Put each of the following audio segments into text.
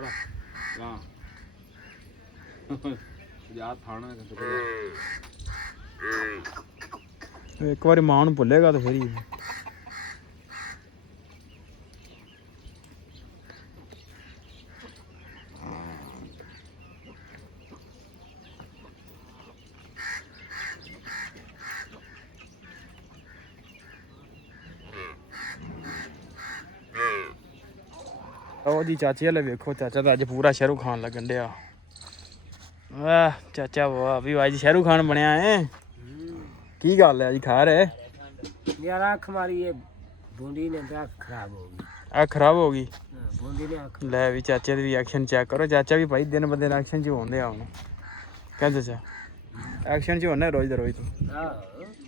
ਫੜ ਗਾ ਯਾਰ ਥਾਣਾ ਇੱਕ ਵਾਰੀ ਮਾਂ ਨੂੰ ਭੁੱਲੇਗਾ ਤਾਂ ਫੇਰ ਹੀ। ਉਹ ਜੀ ਚਾਚੇ ਵਾਲੇ ਵੇਖੋ ਚਾਚਾ ਤਾਂ ਅੱਜ ਪੂਰਾ ਸ਼ਹਿਰੂ ਖਾਨ ਲੱਗਣ ਡਿਆ। ਵਾਹ ਚਾਚਾ ਵਾਹ ਵੀ ਅੱਜ ਸ਼ਹਿਰੂ ਖਾਨ ਬਣਿਆ ਐ। ਕੀ ਗੱਲ ਹੈ ਜੀ ਖਾ ਰਹੇ ਯਾਰਾ ਖਮਾਰੀ ਇਹ ਬੁੰਦੀ ਨੇ ਤਾਂ ਖਰਾਬ ਹੋ ਗਈ। ਆ ਖਰਾਬ ਹੋ ਗਈ? ਬੁੰਦੀ ਨੇ ਅੱਖ ਲੈ ਵੀ ਚਾਚੇ ਦੇ ਰਿਐਕਸ਼ਨ ਚੈੱਕ ਕਰੋ। ਚਾਚਾ ਵੀ ਭਾਈ ਦਿਨ ਬਦਿਨ ਐਕਸ਼ਨ ਚ ਹੋਉਂਦੇ ਆ ਹੁਣ। ਕਹਿੰਦੇ ਚਾ ਐਕਸ਼ਨ 'ਚ ਹੋਣਾ ਰੋਜ਼ ਦਾ ਰੋਜ਼ ਤੋਂ।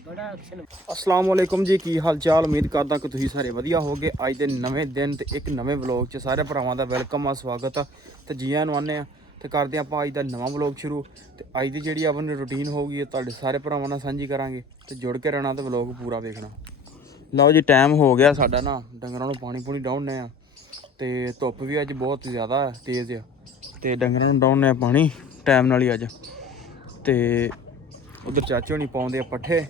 ਬੜਾ ਐਕਸ਼ਨ ਜੀ ਕੀ ਹਾਲ ਚਾਲ? ਉਮੀਦ ਕਰਦਾ ਕਿ ਤੁਸੀਂ ਸਾਰੇ ਵਧੀਆ ਹੋਗੇ ਅੱਜ ਦੇ ਨਵੇਂ ਦਿਨ ਤੇ ਇੱਕ ਨਵੇਂ ਵਲੌਗ 'ਚ ਸਾਰੇ ਭਰਾਵਾਂ ਦਾ ਵੈਲਕਮ ਆ ਸਵਾਗਤ ਆ। ਤੇ ਜੀਆਂ ਨੂੰ ਆਨੇ ਆ। ਤੇ ਕਰਦੇ ਆਪਾਂ ਅੱਜ ਦਾ ਨਵਾਂ ਵਲੌਗ ਸ਼ੁਰੂ। ਤੇ ਅੱਜ ਦੀ ਜਿਹੜੀ ਆਪਣੀ ਰੁਟੀਨ ਹੋਊਗੀ ਇਹ ਤੁਹਾਡੇ ਸਾਰੇ ਭਰਾਵਾਂ ਨਾਲ ਸਾਂਝੀ ਕਰਾਂਗੇ। ਤੇ ਜੁੜ ਕੇ ਰਹਿਣਾ ਤੇ ਵਲੌਗ ਪੂਰਾ ਵੇਖਣਾ। ਲਓ ਜੀ ਟਾਈਮ ਹੋ ਗਿਆ ਸਾਡਾ ਨਾ। ਡੰਗਰਾਂ ਨੂੰ ਪਾਣੀ ਪੂਣੀ ਡਾਉਣੇ ਆ। ਤੇ ਧੁੱਪ ਵੀ ਅੱਜ ਬਹੁਤ ਜ਼ਿਆਦਾ ਤੇਜ਼ ਆ। ਤੇ ਡੰਗਰਾਂ ਨੂੰ ਡਾਉਣੇ ਆ ਪਾਣੀ। ਟਾਈਮ ਨਾਲ ਹੀ ਅੱਜ। ਤੇ ਉਧਰ ਚਾਚੇ ਹੋਣੀ ਪਾਉਂਦੇ ਆ ਪੱਠੇ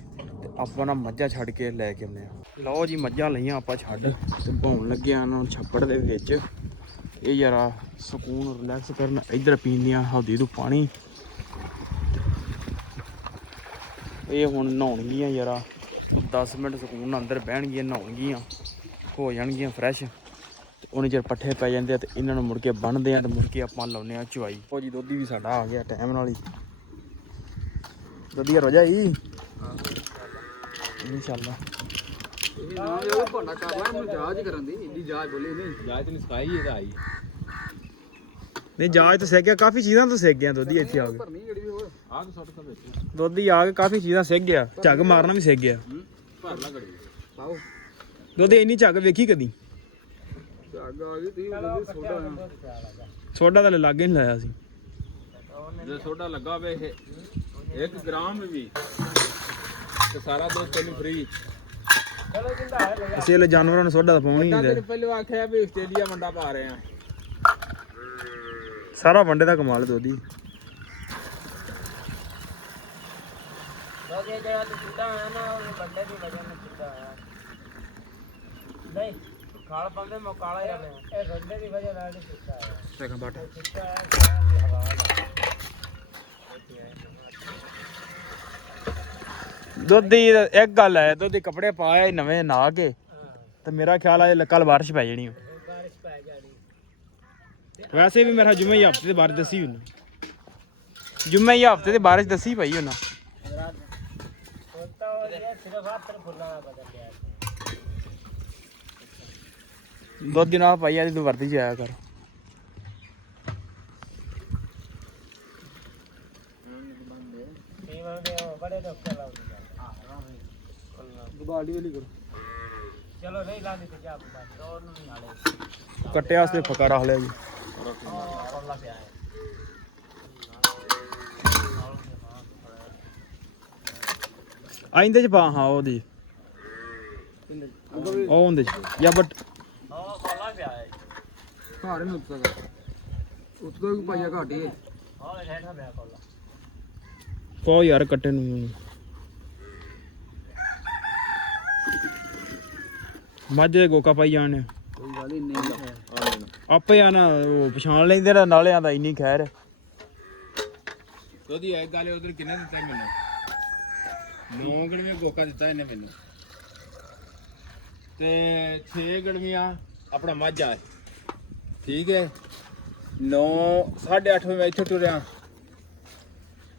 ਤੇ ਆਪਾਂ ਨਾ ਮੱਝਾਂ ਛੱਡ ਕੇ ਲੈ ਕੇ ਆਉਂਦੇ ਆ। ਲਓ ਜੀ, ਮੱਝਾਂ ਲਈਆਂ ਆਪਾਂ ਛੱਡ ਤੇ ਭਾਉਣ ਲੱਗੇ ਆ ਨੂੰ ਛੱਪੜ ਦੇ ਵਿੱਚ। ਇਹ ਯਾਰਾ ਸਕੂਨ ਰਿਲੈਕਸ ਕਰਨ, ਇੱਧਰ ਪੀਂਦੀਆਂ ਹੌਦੀ ਤੋਂ ਪਾਣੀ। ਇਹ ਹੁਣ ਨਹਾਉਣਗੀਆਂ ਯਾਰਾ 10 ਮਿੰਟ ਸਕੂਨ ਨਾਲ ਅੰਦਰ ਬਹਿਣਗੀਆਂ, ਨਹਾਉਣਗੀਆਂ, ਹੋ ਜਾਣਗੀਆਂ ਫਰੈਸ਼ ਤੇ ਉਹਨੇ ਚਿਰ ਪੱਠੇ ਪੈ ਜਾਂਦੇ ਆ ਤੇ ਇਹਨਾਂ ਨੂੰ ਮੁੜ ਕੇ ਬੰਨਦੇ ਆ ਤੇ ਮੁੜ ਕੇ ਆਪਾਂ ਲਾਉਨੇ ਆ ਚੁਆਈ। ਉਹ ਜੀ, ਦੋਧੀ ਵੀ ਸਾਡਾ ਆ ਗਿਆ ਟਾਈਮ ਨਾਲ ਹੀ। ਵਧੀਆ ਰਜਾਈ ਇਨਸ਼ਾਅੱਲਾ ਉਹ ਭਾਂਡਾ ਕਰ ਲੈ ਮੈਨੂੰ ਜਾਜ ਕਰਨ ਦੀ ਇੰਨੀ ਜਾਜ ਬੋਲੀ ਨਹੀਂ ਜਾਜ ਤੇ ਸਿਖਾਈ ਇਹਦਾ ਆਈ ਨਹੀਂ ਜਾਜ ਤਾਂ ਸਿੱਖ ਗਿਆ ਕਾਫੀ ਚੀਜ਼ਾਂ ਤੋਂ ਸਿੱਖ ਗਿਆ ਦੋਧੀ ਇੱਥੇ ਆ ਕੇ। ਭਰਨੀ ਜਿਹੜੀ ਹੋਰ ਆਹ ਤਾਂ ਸੱਟ ਵਿੱਚ ਦੋਧੀ ਆ ਕੇ ਕਾਫੀ ਚੀਜ਼ਾਂ ਸਿੱਖ ਗਿਆ ਝੱਗ ਮਾਰਨਾ ਵੀ ਸਿੱਖ ਗਿਆ। ਭਰ ਲਾ ਗੜੀ ਪਾਓ ਦੋਧੀ ਇੰਨੀ ਝੱਗ ਵੇਖੀ ਕਦੀ? ਝੱਗ ਆ ਗਈ ਤੀ ਸੋਡਾ ਸੋਡਾ ਤਾਂ ਲਾਗੇ ਨਹੀਂ ਲਾਇਆ ਸੀ। ਜੇ ਸੋਡਾ ਲੱਗਾ ਵੇ ਇਹ। ਇੱਕ ਗ੍ਰਾਮ ਵੀ। ਤੇ ਸਾਰਾ ਦੁੱਧ ਤੈਨੂੰ ਫ੍ਰੀ ਅਸੀਂ ਲੈ ਜਾਨਵਰਾਂ ਨੂੰ ਸੋਡਾ ਪਾਉਣੀ ਨਹੀਂ ਤੈਨੂੰ ਪਹਿਲਾਂ ਆਖਿਆ ਵੀ ਆਸਟ੍ਰੇਲੀਆ ਵੰਡਾ ਪਾ ਰਹੇ ਆ। ਸਾਰਾ ਵੰਡੇ ਦਾ ਕਮਾਲ ਦੁੱਧ ਹੀ ਲੋਕੇ ਜਿਹੜਾ ਤੂੰ ਸਿੱਧਾ ਆਇਆ ਨਾ ਉਹ ਬੰਦੇ ਦੀ ਵਜ੍ਹਾ ਨਾਲ ਸਿੱਧਾ ਆਇਆ। ਨਹੀਂ ਖਾਲ ਬੰਦੇ ਮੁਕਾਲਾ ਜਾਂਦੇ ਇਹ ਬੰਦੇ ਦੀ ਵਜ੍ਹਾ ਨਾਲ ਨਹੀਂ ਸਿੱਧਾ ਸੈਕੰਡ ਬਾਟ। ਸਿੱਧਾ ਆਇਆ ਹਵਾ ਦਾ। ਦੁੱਧ ਦੀ ਇੱਕ ਗੱਲ ਹੈ, ਦੁੱਧ ਦੇ ਕੱਪੜੇ ਪਾਏ ਨਵੇਂ ਨਾ ਕੇ, ਤੇ ਮੇਰਾ ਖਿਆਲ ਆ ਕੱਲ ਬਾਰਿਸ਼ ਪੈ ਜਾਣੀ ਵੈਸੇ ਵੀ ਮੇਰਾ ਜੁਮੇ ਹੀ ਹਫ਼ਤੇ ਦੇ ਬਾਅਦ ਦੱਸੀ ਹੁਣ ਜੁਮੇ ਹੀ ਹਫ਼ਤੇ ਦੇ ਬਾਰਿਸ਼ ਦੱਸੀ ਪਈ ਹੁਣ ਹੁਣ ਦੋ ਦਿਨ ਆ ਪਾਈ ਆ ਤੂੰ ਵਰਦੀ ਚ ਕਰ। ਬੜੇ ਡਾਕਟਰ ਲਾਉਂਦੇ। ਬਾਲਟੀ ਵੇਲੀ ਕਰੋ। ਚਲੋ ਨਹੀਂ ਲਾਣੇ ਤੇ ਜਾ ਬਸ ਦੌੜ ਨੂੰ ਵੀ ਨਾਲੇ ਕੱਟਿਆ ਵਾਸਤੇ ਫੱਕਾ ਰੱਖ ਲਿਆ ਜੀ। ਆਇੰਦੇ ਚ ਪਾ ਹਾਂ ਉਹਦੀ ਉਹ ਹੁੰਦੇ ਯਾ ਬਟ ਉਹ ਯਾਰ ਕੱਟੇ ਨੂੰ। ਮਾਝੇ ਗੋਕਾ ਪਾਈ ਜਾਣੇ ਕੋਈ ਗੱਲ ਹੀ ਨਹੀਂ ਆਪੇ ਆ ਨਾ ਉਹ ਪਛਾਣ ਲੈਂਦੇ ਨੇ ਨਾਲਿਆਂ ਦਾ ਇੰਨੀ ਖੈਰ। ਉਹਦੀ ਇੱਕ ਗੱਲ ਉਧਰ ਕਿੰਨੇ ਦਿੱਤਾ ਮੈਨੂੰ? ਨੌ ਗੜਵੀਆਂ ਗੋਕਾ ਦਿੱਤਾ ਇਹਨੇ ਮੈਨੂੰ। ਤੇ 6 ਗੜਵੀਆਂ ਆਪਣਾ ਮਾਝਾ ਠੀਕ ਹੈ। 9 8:30 ਵਜੇ ਮੈਂ ਇੱਥੇ ਟੁਰਿਆ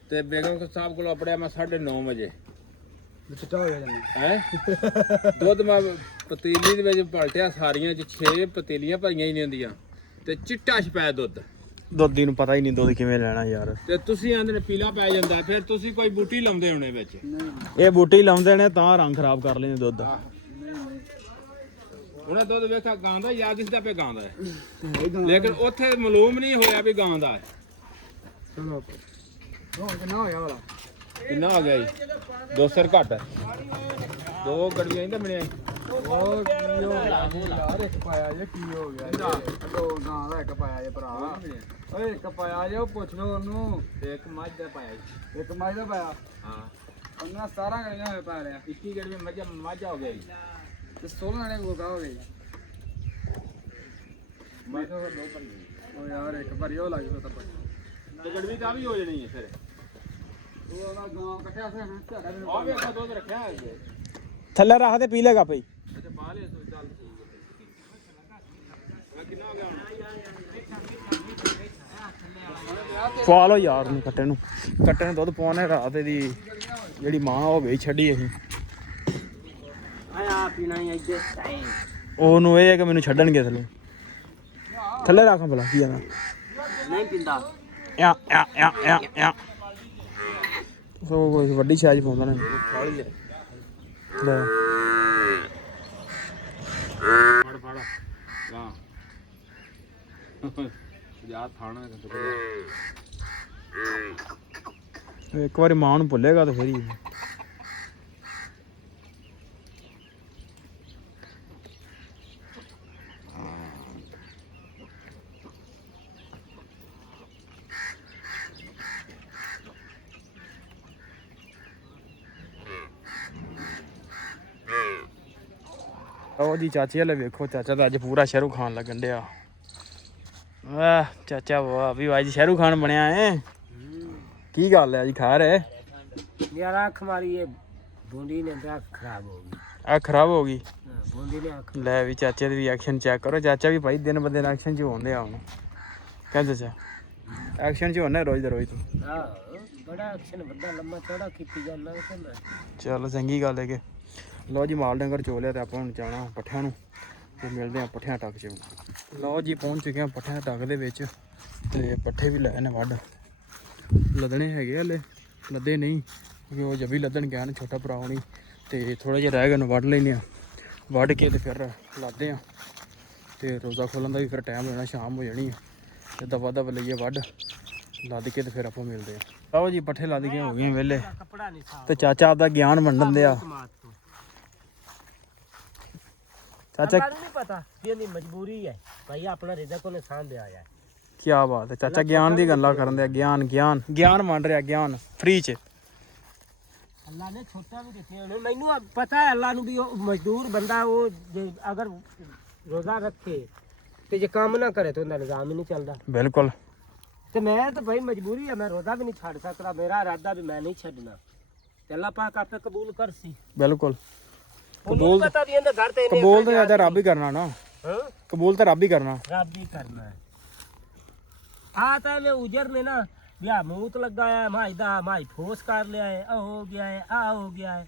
ਤੇ ਬੇਗਮ ਸਾਹਿਬ ਕੋਲ ਆਪੜਿਆ ਮੈਂ 9:30 ਵਜੇ। ਚਿੱਟਾ ਹੋ ਜਾਂਦਾ ਹੈ? ਦੁੱਧ ਮੈਂ ਪਤੀਲੀ ਦੇ ਵਿੱਚ ਪਲਟਿਆ ਸਾਰੀਆਂ ਚ 6 ਪਤੀਲੀਆਂ ਭਰੀਆਂ ਹੀ ਨਹੀਂ ਹੁੰਦੀਆਂ। ਤੇ ਚਿੱਟਾ ਛਪੈ ਦੁੱਧ। ਦੋਦੀ ਨੂੰ ਪਤਾ ਹੀ ਨਹੀਂ ਦੁੱਧ ਕਿਵੇਂ ਲੈਣਾ ਯਾਰ। ਤੇ ਤੁਸੀਂ ਆਂਦੇ ਨੇ ਪੀਲਾ ਪੈ ਜਾਂਦਾ ਫਿਰ ਤੁਸੀਂ ਕੋਈ ਬੂਟੀ ਲਾਉਂਦੇ ਹੋਣੇ ਵਿੱਚ? ਇਹ ਬੂਟੇ ਹੀ ਲਾਉਂਦੇ ਨੇ ਤਾਂ ਰੰਗ ਖਰਾਬ ਕਰ ਲੈਂਦੇ ਦੁੱਧ। ਉਹਨਾਂ ਦੁੱਧ ਵੇਖਾ ਗਾਂ ਦਾ ਯਾਦ ਇਸ ਦਾ ਪੇ ਗਾਂ ਦਾ ਹੈ ਲੇਕਿਨ ਉੱਥੇ ਮਾਲੂਮ ਨਹੀਂ ਹੋਇਆ ਵੀ ਗਾਂ ਦਾ ਹੈ ਚਲੋ ਹੁਣ ਕਿੰਨਾ ਹੋਇਆ ਵਾਲਾ? ਕਿੰਨਾ ਆ ਗਿਆ ਜੀ? 200 ਘੱਟ। ਹੈ ਦੋ ਗੜੀਆਂ ਇਹਦਾ ਬਣਿਆ ਉਹ ਕੀ ਹੋ ਗਿਆ ਜੀ ਯਾਰ ਇੱਕ ਪਾਇਆ ਜੇ ਕੀ ਹੋ ਗਿਆ ਲੋ ਨਾ ਦਾ ਇੱਕ ਪਾਇਆ ਜੇ ਭਰਾ ਓਏ ਇੱਕ ਪਾਇਆ ਜੇ ਉਹ ਪੁੱਛ ਲੋ ਉਹਨੂੰ ਤੇ ਇੱਕ ਮੱਝ ਦਾ ਪਾਇਆ ਜੀ। ਇੱਕ ਮਾਈ ਦਾ ਪਾਇਆ ਹਾਂ ਉਹਨਾਂ 17 ਗਲੀਆਂ ਹੋਏ ਪਾ ਰਿਆ 21 ਗੜਵੀਆਂ ਮੱਝਾਂ ਮੱਝ ਹੋ ਗਿਆ ਤੇ 16 ਨੇ ਗੋਗਾ ਹੋ ਗਈ ਮੈਂ ਤਾਂ ਦੋ ਪਰ ਉਹ ਯਾਰ ਇੱਕ ਭਰੀ ਉਹ ਲੱਗ ਤਾਂ ਭਾਈ ਤੇ ਗੜਵੀ ਤਾਂ ਵੀ ਹੋ ਜਾਣੀ ਹੈ ਫਿਰ ਉਹ ਉਹਦਾ ਗਾਂ ਕੱਟਿਆ ਫਿਰ ਹਾਂ ਝਾੜਾ ਵੀ ਆ ਵੀ ਦੁੱਧ ਰੱਖਿਆ ਹੈ ਜੀ ਥੱਲੇ ਰੱਖ ਦੇ, ਪੀ ਲੇਗਾ ਪਈ ਅੱਛਾ ਪਾ ਲਿਆ ਸੋ ਚੱਲ ਠੀਕ ਹੈ ਮੈਂ ਕਿੰਨਾ ਹੋ ਗਿਆ ਹੁਣ ਪਾ ਲਓ ਯਾਰ ਨੂੰ ਕੱਟੇ ਨੂੰ। ਕੱਟੇ ਨੂੰ ਦੁੱਧ ਪਾਉਣੇ ਰਾਤ ਦੀ ਜਿਹੜੀ ਮਾਂ ਹੋ ਗਈ ਛੱਡੀ ਅਸੀਂ। ਆ ਪੀਣਾ ਹੀ ਇੱਥੇ ਉਹਨੂੰ ਇਹ ਹੈ ਕਿ ਮੈਨੂੰ ਛੱਡਣਗੇ ਥੱਲੇ। ਥੱਲੇ ਰੱਖ ਭਲਾ ਕੀ ਆਣਾ ਨਹੀਂ ਪਿੰਦਾ। ਆ ਆ ਆ ਆ ਆ। ਸੋ ਕੋਈ ਵੱਡੀ ਛਾਜ ਪਾਉਂਦਾ ਨੇ। ਫੜ ਲੈ ਲੈ। ਫੜ ਫੜ। ਲਾਂ। ਯਾਰ ਥਾਣਾ ਇੱਕ ਵਾਰੀ ਮਾਂ ਨੂੰ ਭੁੱਲੇਗਾ ਤਾਂ ਫਿਰ ਹੀ। ਉਹ ਜੀ, ਚਾਚੇ ਹਲੇ ਵੇਖੋ, ਚਾਚਾ ਤਾਂ ਅੱਜ ਪੂਰਾ ਸ਼ਾਹਰੁਖ ਖਾਨ ਲੱਗਣ ਡਿਆ। ਵਾਹ ਚਾਚਾ ਵਾਹ ਵੀ ਅੱਜ ਸ਼ਾਹਰੁਖ ਖਾਨ ਬਣਿਆ ਏ ਕੀ ਗੱਲ ਹੈ ਜੀ ਖਾ ਰਹੇ? ਯਾਰ ਅੱਖ ਮਾਰੀ ਇਹ ਬੂੰਦੀ ਨੇ ਤਾਂ ਖਰਾਬ ਹੋ ਗਈ। ਆ ਖਰਾਬ ਹੋ ਗਈ? ਹਾਂ, ਬੂੰਦੀ ਨੇ ਅੱਖ ਲੈ ਵੀ ਚਾਚੇ ਦੀ ਵੀ ਐਕਸ਼ਨ ਚੈੱਕ ਕਰੋ। ਚਾਚਾ ਵੀ ਭਾਈ ਦਿਨ ਬੰਦੇ ਐਕਸ਼ਨ ਚ ਹੁੰਦੇ ਆ ਹੁਣ। ਕਹਿੰਦੇ ਚਾਚਾ ਐਕਸ਼ਨ ਚ ਹੁੰਨੇ ਰੋਜ਼ ਦੇ ਰੋਜ਼ ਤੋਂ। ਹਾਂ ਬੜਾ ਐਕਸ਼ਨ ਵੱਡਾ ਲੰਮਾ ਚੌੜਾ ਕੀਤੀ ਜਾਂਦਾ ਚਲੋ ਚੰਗੀ ਗੱਲ ਹੈ ਕਿ ਲਓ ਜੀ ਮਾਲ ਡੰਗਰ ਚੋ ਲਿਆ ਤੇ ਆਪਾਂ ਹੁਣ ਜਾਣਾ ਪੱਠਿਆਂ ਨੂੰ। ਤੇ ਮਿਲਦੇ ਆ ਪੱਠਿਆਂ ਟੱਕ ਚ ਲਓ ਜੀ, ਪਹੁੰਚ ਚੁੱਕੇ ਆ ਪੱਠਿਆਂ ਟੱਕ ਦੇ ਵਿੱਚ ਤੇ ਪੱਠੇ ਵੀ ਲੈ ਨੇ ਵੱਢ। ਲੱਦਣੇ ਹੈਗੇ ਹਲੇ, ਲੱਦੇ ਨਹੀਂ, ਕਿਉਂਕਿ ਉਹ ਜਬੀ ਲੱਦਣ ਗਿਆ ਨਾ, ਛੋਟਾ ਭਰਾ ਹੋਣੀ, ਤੇ ਥੋੜਾ ਜਿਹਾ ਰਹਿ ਗਿਆ ਨੂੰ ਵੱਢ ਲੈਨੇ ਆ ਵੱਢ ਕੇ ਤੇ ਫਿਰ ਲਾਦੇ ਆ ਤੇ ਰੋਜ਼ਾ ਖੋਲਣ ਦਾ ਵੀ ਫਿਰ ਟਾਈਮ ਹੋਣਾ, ਸ਼ਾਮ ਹੋ ਜਾਣੀ ਆ। ਤੇ ਦਵਾ ਦਵ ਲਈਏ ਵੱਢ, ਲੱਦ ਕੇ ਤੇ ਫਿਰ ਆਪਾਂ ਮਿਲਦੇ ਆ ਲਓ ਜੀ, ਪੱਠੇ ਲੱਦ ਕੇ ਹੋ ਗਏ ਵਿਹਲੇ। ਕਪੜਾ ਤੇ ਚਾਚਾ ਆਪਦਾ ਗਿਆਨ ਵੰਡਣ ਦਿਆ। ਆ ਚਾਚਾ ਆਪਾਂ ਨੂੰ ਨਹੀਂ ਪਤਾ ਕਿ ਇਹਦੀ ਮਜਬੂਰੀ ਹੈ। ਭਾਈ ਆਪਣਾ ਰਿਜ਼ਕ ਕੋਨੇ ਸਾਂਭਿਆ ਆਇਆ ਕੀ ਬਾਤ ਹੈ। ਚਾਚਾ ਗਿਆਨ ਦੀ ਗੱਲਾਂ ਕਰਨ ਦਿਆ। ਗਿਆਨ ਗਿਆਨ। ਗਿਆਨ ਵੰਡ ਰਿਹਾ ਗਿਆਨ। ਫ੍ਰੀ ਚ। ਅੱਲਾ ਨੇ ਛੋਟਾ ਵੀ ਦਿੱਤੇ ਨੇ। ਮੈਨੂੰ ਪਤਾ ਹੈ ਅੱਲਾ ਨੂੰ ਵੀ ਉਹ ਮਜ਼ਦੂਰ ਬੰਦਾ ਉਹ ਜੇ ਅਗਰ ਰੋਜ਼ਾ ਰੱਖੇ ਤੇ ਜੇ ਕੰਮ ਨਾ ਕਰੇ ਤਾਂ ਉਹਦਾ ਨਿਜ਼ਾਮ ਹੀ ਨਹੀਂ ਚੱਲਦਾ। ਬਿਲਕੁਲ। ਤੇ ਮੈਂ ਤਾਂ ਭਾਈ ਮਜਬੂਰੀ ਹੈ ਮੈਂ ਰੋਜ਼ਾ ਵੀ ਨਹੀਂ ਛੱਡ ਸਕਦਾ। ਮੇਰਾ ਇਰਾਦਾ ਵੀ ਮੈਂ ਨਹੀਂ ਛੱਡਣਾ। ਤੇ ਅੱਲਾ ਪਾਕ ਆਪੇ ਕਬੂਲ ਕਰ ਸੀ ਬਿਲਕੁਲ। ਉਹਨੂੰ ਨੀ ਪਤਾ ਵੀ ਇਹਦੇ ਘਰ ਤੇ ਇਹਨੇ ਕਬੂਲ ਤਾਂ ਚਾਚਾ ਰੱਬ ਹੀ ਕਰਨਾ ਨਾ। ਹਾਂ? ਕਬੂਲ ਤਾਂ ਰੱਬ ਹੀ ਕਰਨਾ। ਰੱਬ ਹੀ ਕਰਨਾ। ਹੈ ਆ ਤਾਂ ਮੈਂ ਉਜਰ ਨੇ ਨਾ ਵਿਆ ਮੂਤ ਲੱਗਾ ਹੈ ਮਾਈ ਦਾ ਮਾਈ ਫੋਸ ਕਰ ਲਿਆ ਹੈ ਆ ਹੋ ਗਿਆ ਹੈ ਆ ਹੋ ਗਿਆ ਹੈ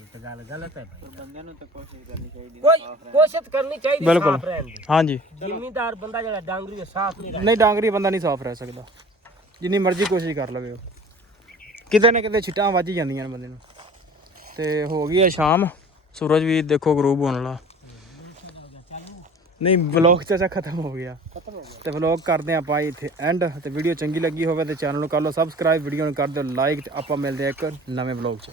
ਇਹ ਤਾਂ ਗੱਲ ਗਲਤ ਹੈ ਭਾਈ। ਬੰਦਿਆਂ ਨੂੰ ਤਾਂ ਕੋਸ਼ਿਸ਼ ਕਰਨੀ ਚਾਹੀਦੀ ਕੋਈ ਕੋਸ਼ਿਸ਼ ਕਰਨੀ ਚਾਹੀਦੀ ਬਿਲਕੁਲ। ਸਾਫ਼ ਰਹਿਣ ਦੀ। ਹਾਂਜੀ। ਜ਼ਿਮੀਂਦਾਰ ਬੰਦਾ ਜਿਹੜਾ ਡਾਂਗਰੀ ਉਹ ਸਾਫ਼ ਨਹੀਂ ਰਹਿੰਦਾ। ਨਹੀਂ ਡਾਂਗਰੀ ਬੰਦਾ ਨਹੀਂ ਸਾਫ਼ ਰਹਿ ਸਕਦਾ। ਜਿੰਨੀ ਮਰਜ਼ੀ ਕੋਸ਼ਿਸ਼ ਕਰ ਲਵੇ ਉਹ। ਕਿਤੇ ਨਾ ਕਿਤੇ ਛਿੱਟਾਂ ਵੱਜ ਹੀ ਜਾਂਦੀਆਂ ਨੇ ਬੰਦੇ ਨੂੰ। ਤੇ ਹੋ ਗਈ ਹੈ ਸ਼ਾਮ। ਸੂਰਜ ਵੀ ਦੇਖੋ ਗਰੂਬ ਹੋਣ ਵਾਲਾ ਨਹੀਂ ਵਲੌਗ ਚਾਚਾ ਖਤਮ ਹੋ ਗਿਆ ਖਤਮ ਹੋ ਗਿਆ। ਤੇ ਵਲੌਗ ਕਰਦੇ ਆਪਾਂ ਇੱਥੇ ਐਂਡ ਤੇ ਵੀਡੀਓ ਚੰਗੀ ਲੱਗੀ ਹੋਵੇ ਤੇ ਚੈਨਲ ਨੂੰ ਕਰ ਲਓ ਸਬਸਕ੍ਰਾਈਬ ਵੀਡੀਓ ਨੂੰ ਕਰ ਦਿਓ ਲਾਈਕ ਤੇ ਆਪਾਂ ਮਿਲਦੇ ਆ ਇੱਕ ਨਵੇਂ ਵਲੌਗ 'ਚ।